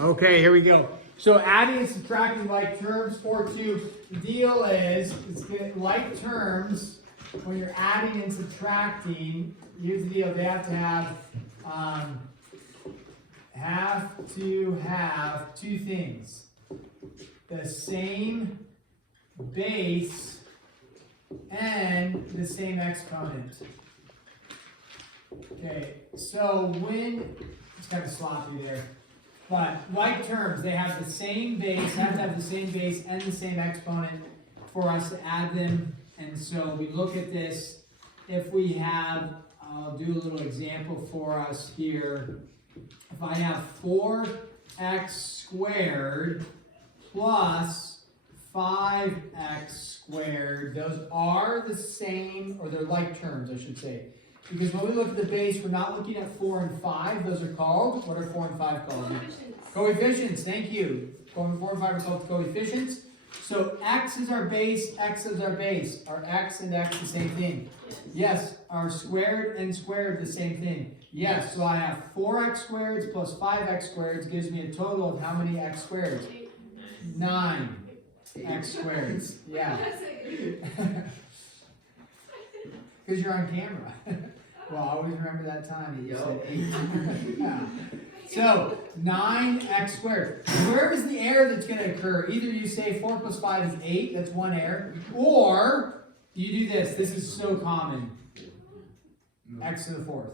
Okay, here we go. So adding and subtracting like terms for 2. The deal is, like terms, when you're adding and subtracting, here's the deal, they have to have two things. The same base and the same exponent. Okay, so when, it's kind of sloppy there. But like terms, they have the same base, have to have the same base and the same exponent for us to add them. And so we look at this. If we have, I'll do a little example for us here. If I have 4x squared plus 5x squared, those are the same, or they're like terms, I should say. Because when we look at the base, we're not looking at 4 and 5. Those are called, what are 4 and 5 called? Coefficients, thank you. 4 and 5 are called coefficients. So x is our base, x is our base. Are x and x the same thing? Yes. Are squared and squared the same thing? Yes. So I have 4x squareds plus 5x squareds gives me a total of how many x squareds? 9 x squareds. Yeah. Because you're on camera. Well, always remember that time that you said 8. Yeah. So, 9x squared. Where is the error that's going to occur? Either you say 4 plus 5 is 8, that's one error, or you do this. This is so common. X to the 4th.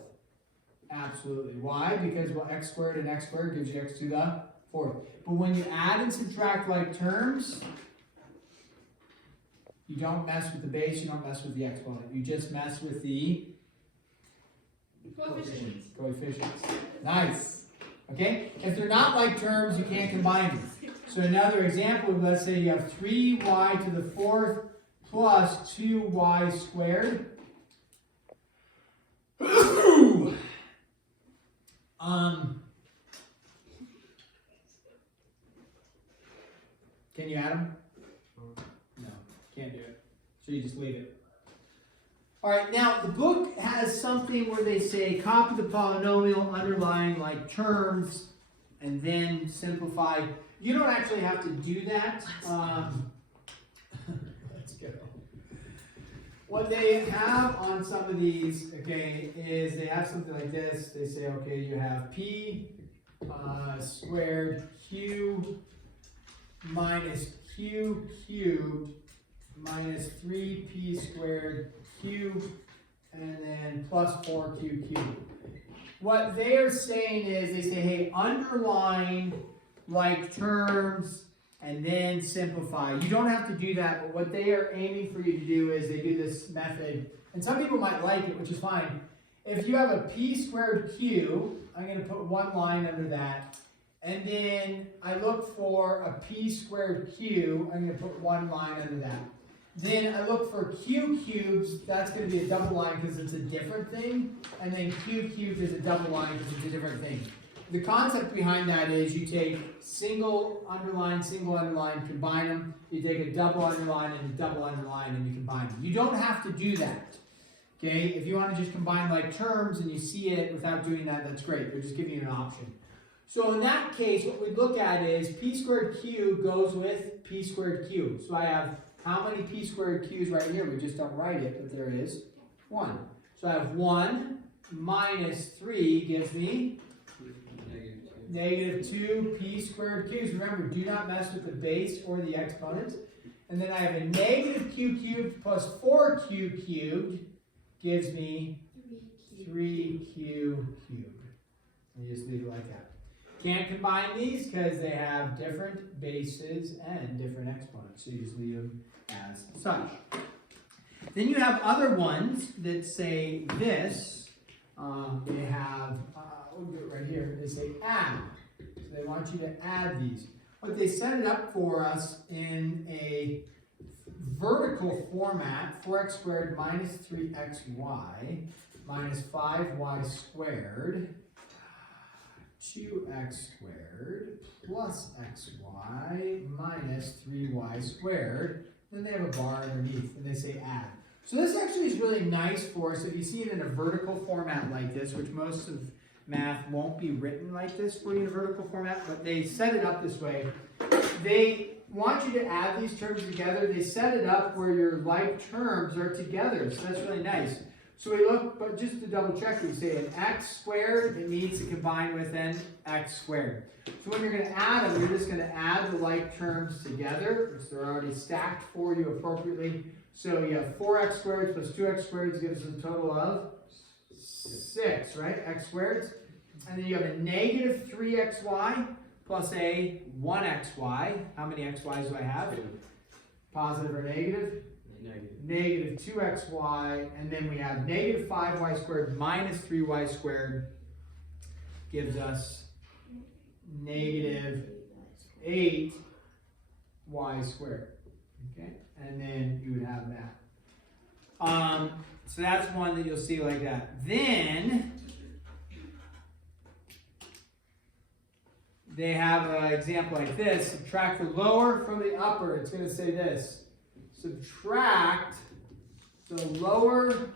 Absolutely. Why? Because well, x squared and x squared gives you x to the 4th. But when you add and subtract like terms, you don't mess with the base, you don't mess with the exponent. You just mess with the coefficients. Nice. Okay? If they're not like terms, you can't combine them. So another example, let's say you have 3y to the 4th plus 2y squared. Can you add them? No, can't do it. So you just leave it. All right, now the book has something where they say copy the polynomial, underline like terms, and then simplify. You don't actually have to do that. Let's go. What they have on some of these, okay, is they have something like this. They say, okay, you have p squared q minus q cubed minus 3p squared q, and then plus 4q cubed. What they are saying is, they say, hey, underline like terms and then simplify. You don't have to do that, but what they are aiming for you to do is they do this method, and some people might like it, which is fine. If you have a p squared q, I'm going to put one line under that, and then I look for a p squared q, I'm going to put one line under that. Then I look for q cubes, that's going to be a double line because it's a different thing. And then q cubed is a double line because it's a different thing. The concept behind that is you take single underline, combine them. You take a double underline and a double underline and you combine them. You don't have to do that. Okay? If you want to just combine like terms and you see it without doing that, that's great. They're just giving you an option. So in that case, what we look at is p squared q goes with p squared q. So I have how many p squared q's right here? We just don't write it, but there is 1. So I have 1 minus 3 gives me negative 2 p squared q's. Remember, do not mess with the base or the exponent. And then I have a negative q cubed plus 4q cubed gives me 3q cubed. And you just leave it like that. Can't combine these because they have different bases and different exponents. So you just leave them as such. Then you have other ones that say this. They have, we'll do it right here. They say add. So they want you to add these. But they set it up for us in a vertical format. 4x squared minus 3xy minus 5y squared. 2x squared plus xy minus 3y squared. Then they have a bar underneath, and they say add. So this actually is really nice for us. If you see it in a vertical format like this, which most of math won't be written like this for you in a vertical format, but they set it up this way. They want you to add these terms together. They set it up where your like terms are together, so that's really nice. So we look, but just to double check, we say an x squared, it needs to combine with an x squared. So when you're going to add them, you're just going to add the like terms together, because they're already stacked for you appropriately. So you have 4x squared plus 2x squared gives us a total of 6, right? X squared. And then you have a negative 3xy plus a 1xy. How many xy's do I have? Positive or negative? Negative 2xy, and then we have negative 5y squared minus 3y squared gives us negative 8y squared. Okay, and then you would have that. So that's one that you'll see like that. Then they have an example like this. Subtract the lower from the upper. It's going to say this. Subtract the lower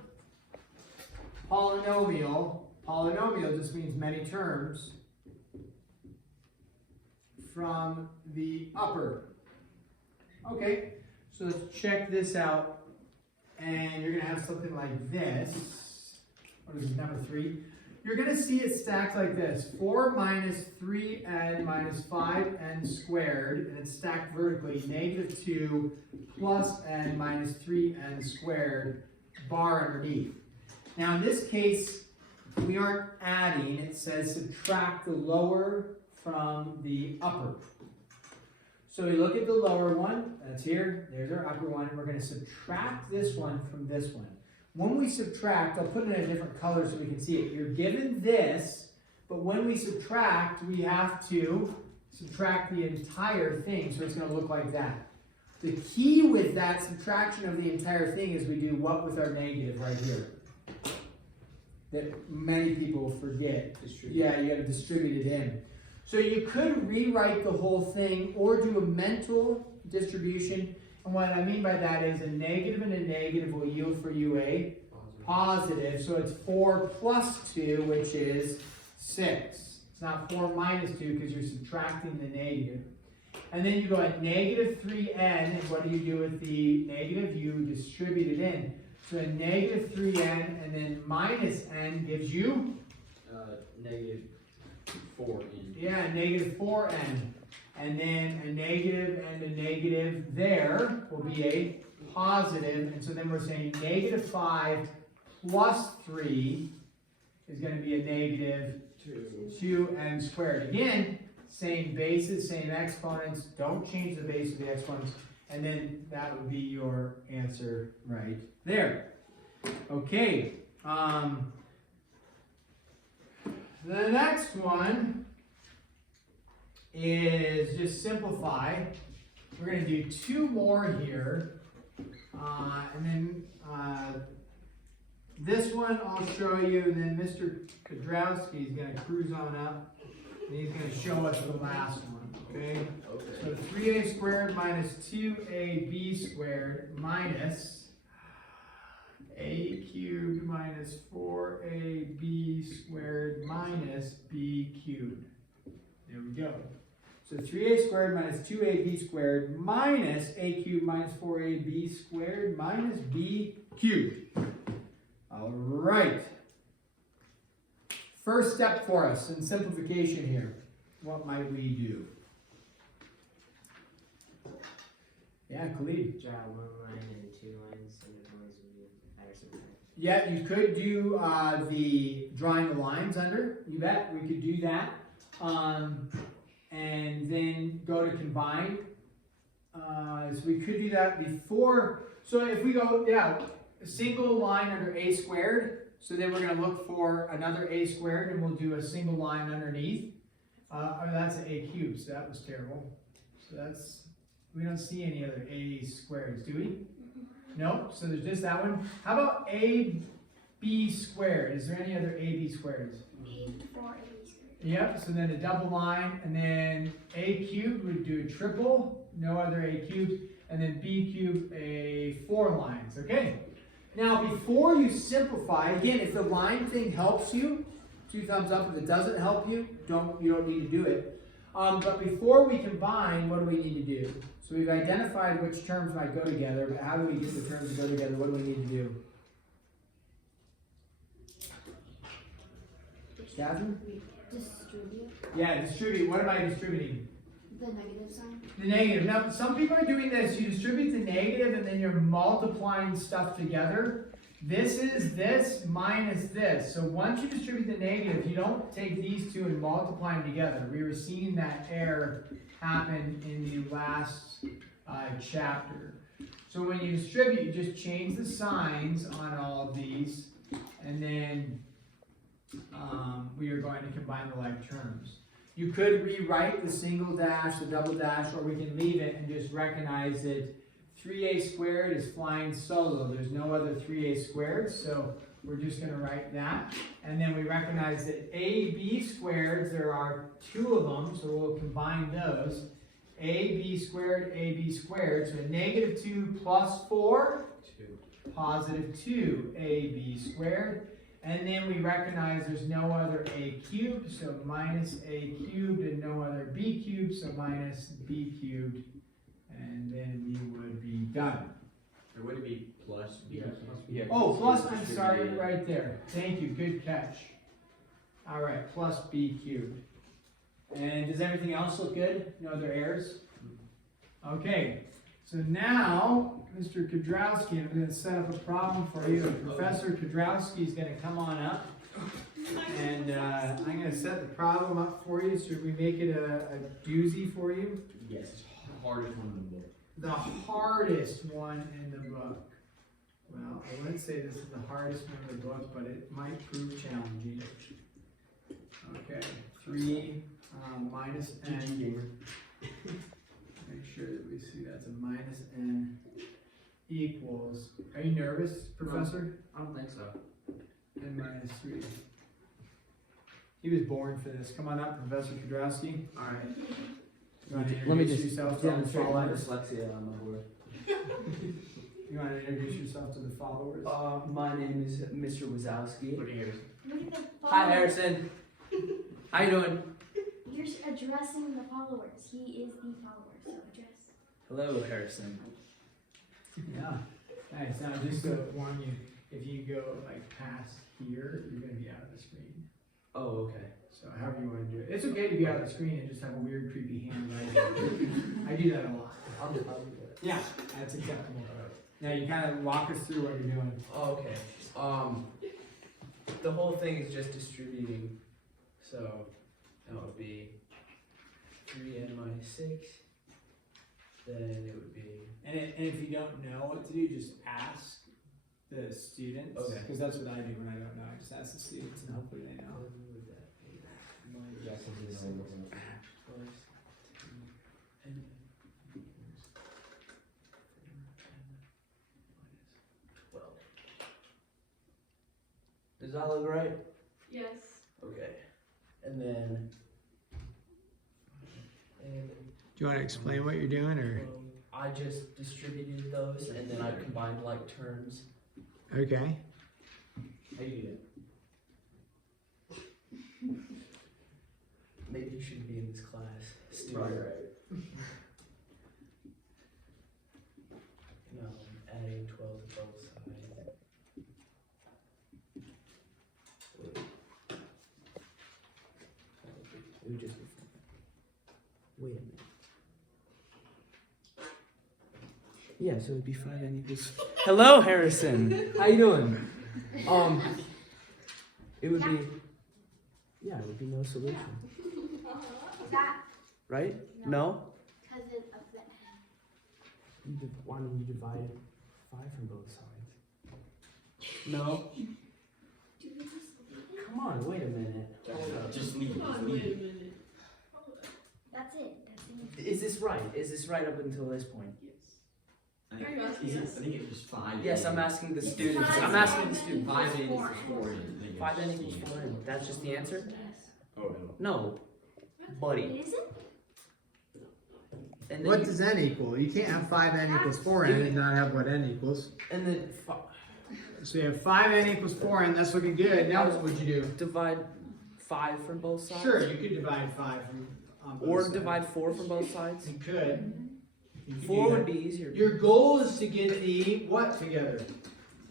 polynomial. Polynomial just means many terms from the upper. Okay, so let's check this out. And you're going to have something like this. What is it, number 3? You're going to see it stacked like this. 4 minus 3n minus 5n squared, and it's stacked vertically. Negative 2 plus n minus 3n squared, bar underneath. Now in this case, we aren't adding. It says subtract the lower from the upper. So we look at the lower one. That's here. There's our upper one. We're going to subtract this one from this one. When we subtract, I'll put it in a different color so we can see it. You're given this, but when we subtract, we have to subtract the entire thing, so it's going to look like that. The key with that subtraction of the entire thing is we do what with our negative right here? That many people forget. Yeah, you got to distribute it in. So you could rewrite the whole thing or do a mental distribution. And what I mean by that is a negative and a negative will yield for you a positive. So it's 4 plus 2, which is 6. It's not 4 minus 2 because you're subtracting the negative. And then you go at negative 3n, and what do you do with the negative? You distribute it in. So a negative 3n and then minus n gives you? Negative 4n. Yeah, negative 4n. And then a negative and a negative there will be a positive. And so then we're saying negative 5 plus 3 is going to be a negative 2n squared. Again, same bases, same exponents. Don't change the base of the exponents. And then that would be your answer right there. Okay. The next one is just simplify. We're going to do 2 more here. And then this one I'll show you, and then Mr. Kudrowski is going to cruise on up, and he's going to show us the last one. Okay? So 3a squared minus 2ab squared minus a cubed minus 4ab squared minus b cubed. There we go. So 3a squared minus 2ab squared minus a cubed minus 4ab squared minus b cubed. All right. First step for us in simplification here. What might we do? Yeah, Khalid. Draw 1 line and 2 lines, and the lines would be add or subtract. Yeah, you could do the drawing the lines under. You bet. We could do that. And then go to combine. So we could do that before. So if we go, yeah, a single line under a squared. So then we're going to look for another a squared, and we'll do a single line underneath. That's an a cubed, so that was terrible. So that's, we don't see any other a squareds, do we? No, so there's just that one. How about ab squared? Is there any other ab squareds? 4ab squared. Yep, so then a double line, and then a cubed would do a triple, no other a cubed, and then b cubed, a 4 lines, okay? Now, before you simplify, again, if the line thing helps you, 2 thumbs up. If it doesn't help you, you don't need to do it. But before we combine, what do we need to do? So we've identified which terms might go together, but how do we get the terms to go together? What do we need to do? Jasmine? Distribute Yeah, distribute. What am I distributing? the negative sign. The negative. Now, some people are doing this. You distribute the negative and then you're multiplying stuff together. This is this minus this. So once you distribute the negative, you don't take these two and multiply them together. We were seeing that error happen in the last chapter. So when you distribute, you just change the signs on all of these, and then we are going to combine the like terms. You could rewrite the single dash, the double dash, or we can leave it and just recognize that 3a squared is flying solo. There's no other 3a squared, so we're just going to write that. And then we recognize that ab squareds, there are 2 of them, so we'll combine those. ab squared, so a negative 2 plus 4, positive 2ab squared. And then we recognize there's no other a cubed, so minus a cubed, and no other b cubed, so minus b cubed. And then we would be done. Or would it be plus B? Yeah. Oh, plus, I'm sorry, right there. Thank you, good catch. All right, plus b cubed. And does everything else look good? No other errors? Okay, so now, Mr. Kudrowski, I'm going to set up a problem for you. Professor Kudrowski is going to come on up. And I'm going to set the problem up for you. Should we make it a doozy for you? Yes, it's the hardest one in the book. The hardest one in the book. Well, I wouldn't say this is the hardest one in the book, but it might prove challenging. Okay, 3 minus n. Make sure that we see that's a minus n equals. Are you nervous, Professor? I don't think so. N minus 3. He was born for this. Come on up, Professor Kudrowski. All right. You want to Let me introduce just yourself to the demonstrate my followers? dyslexia on my board. You want to introduce yourself to the followers? My name is Mr. Wazowski. Look at here. Look at the Hi, followers. Harrison. How you doing? You're addressing the followers. He is the follower, so address. Hello, Harrison. Yeah. Nice. Now, just to warn you, if you go like past here, you're going to be out of the screen. Oh, okay. So however you want to do it. It's okay to be out of the screen and just have a weird, creepy hand right I do that a lot. I'll do that. Yeah, that's acceptable. Now you kind of walk us through what you're doing. Okay. The whole thing is just distributing. So that would be 3n minus 6. Then it would be. And if you don't know what to do, just ask the students. Okay. Because that's what I do when I don't know. I just ask the students and hopefully they know. Yes, this is Does that look right? Yes. Okay. And then. And Do you want to explain what you're doing or? I just distributed those and then I combined like terms. Okay. How you do it? Maybe you shouldn't be in this class. Right. No, adding 12 to both sides. It would just be. Wait a minute. Yeah, so it'd be 5n equals. Hello, Harrison. How you doing? It would be. Yeah, it would be no solution, That right? No. cousin of the n. Why don't you divide 5 from both sides? No. Do we just leave it? Come on, wait a minute. Just leave it. Just leave it. That's it. That's it. Is this right? Is this right up until this point? I think it was 5. Yes, I'm asking the It's students. five. I'm asking the students. 5 n equals 4 n. 5n equals 4n. That's just the answer? Oh no. No, buddy. It isn't? And What then does n equal? You can't have 5n equals 4n and not have what n equals. and then So you have 5n equals 4n, that's looking good. Now what would you do? divide 5 from both sides? Sure, you could divide 5 on both Or sides. divide 4 from both sides? You could. You could 4 do would that. be easier. Your goal is to get the what together?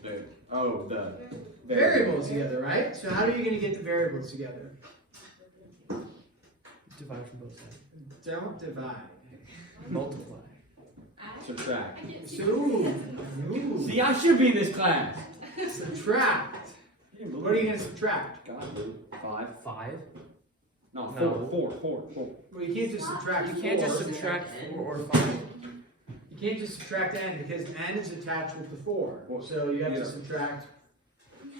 The Variables together, right? So how are you going to get the variables together? Divide from both sides. Don't divide. Multiply. Subtract. So, ooh, See, I should be in this class. subtract. What are you going to subtract? God, dude. 5. 5? No, No. 4. Well, you can't just subtract. You can't just 4. subtract 4 or 5. You can't just subtract n because n is attached with the 4. Well, So you have yeah. to subtract.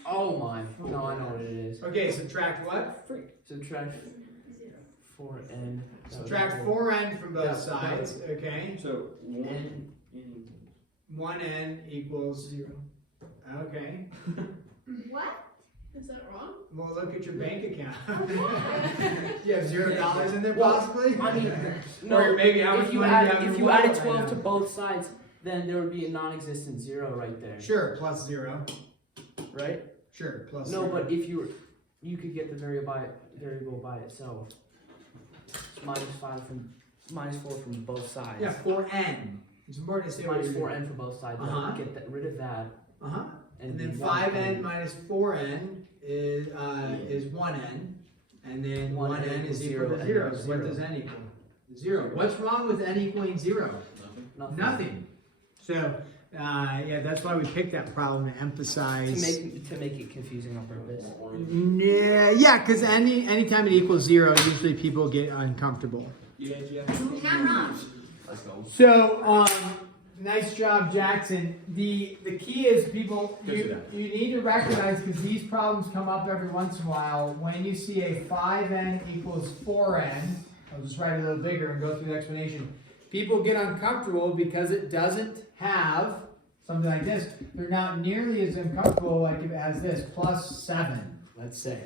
Oh my. No, I know what it is. Okay, subtract what? Subtract 4n. Subtract 4n from both Yeah. sides. Okay. So, 1 N. 1n equals 0. Okay. What? Is that wrong? Well, look at your bank account. You have $0 in there Well, possibly? I mean, Or maybe how much if you money add, you have in if your you added wallet 12 right to now. both sides, then there would be a non-existent 0 right there, Sure, plus 0. right? Sure, plus No, 0. but if you could get the variable by itself. It's minus 4 from both sides. Yeah, 4n. It's important to say what Minus you're 4n from both sides. Uh-huh. Get rid of that. Uh-huh. And then be 5n 1n. minus 4n is 1n. And then 1n 1n is equal equals to 0. 0, So and what zero. does n equal? 0. What's wrong with n equaling 0? Nothing. Nothing. So, yeah, that's why we picked that problem to emphasize. To make it confusing on purpose. Yeah, because anytime it equals 0, usually people get uncomfortable. Yeah, You're not wrong. Let's go. So, nice job, Jackson. The key is people, Go through you need to recognize, because these problems come up every once in a while, when you see a 5n equals 4n, I'll just write it a little bigger and go through the explanation. People get uncomfortable because it doesn't have something like this. They're not nearly as uncomfortable like if it has this, plus 7, let's say.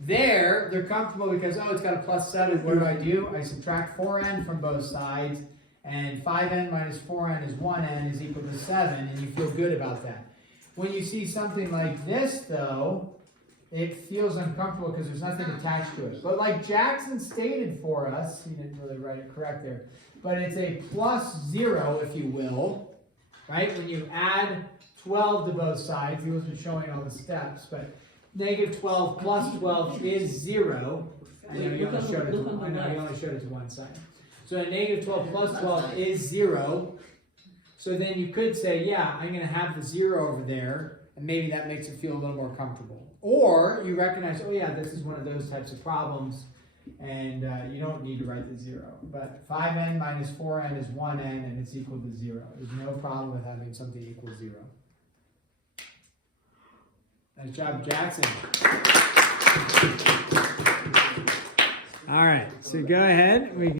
There, they're comfortable because, oh, it's got a plus 7. What do? I subtract 4n from both sides, and 5n minus 4n is 1n is equal to 7, and you feel good about that. When you see something like this, though, it feels uncomfortable because there's nothing attached to it. But like Jackson stated for us, he didn't really write it correct there, but it's a plus 0, if you will, right? When you add 12 to both sides, he wasn't showing all the steps, but negative 12 plus 12 is 0. I know you only showed it to, I know you only showed it to one side. So a negative 12 plus 12 is 0. So then you could say, yeah, I'm going to have the 0 over there, and maybe that makes it feel a little more comfortable. Or you recognize, oh yeah, this is one of those types of problems, and you don't need to write the 0. But 5n minus 4n is 1n, and it's equal to 0. There's no problem with having something equal 0. Nice job, Jackson. All right, so go ahead.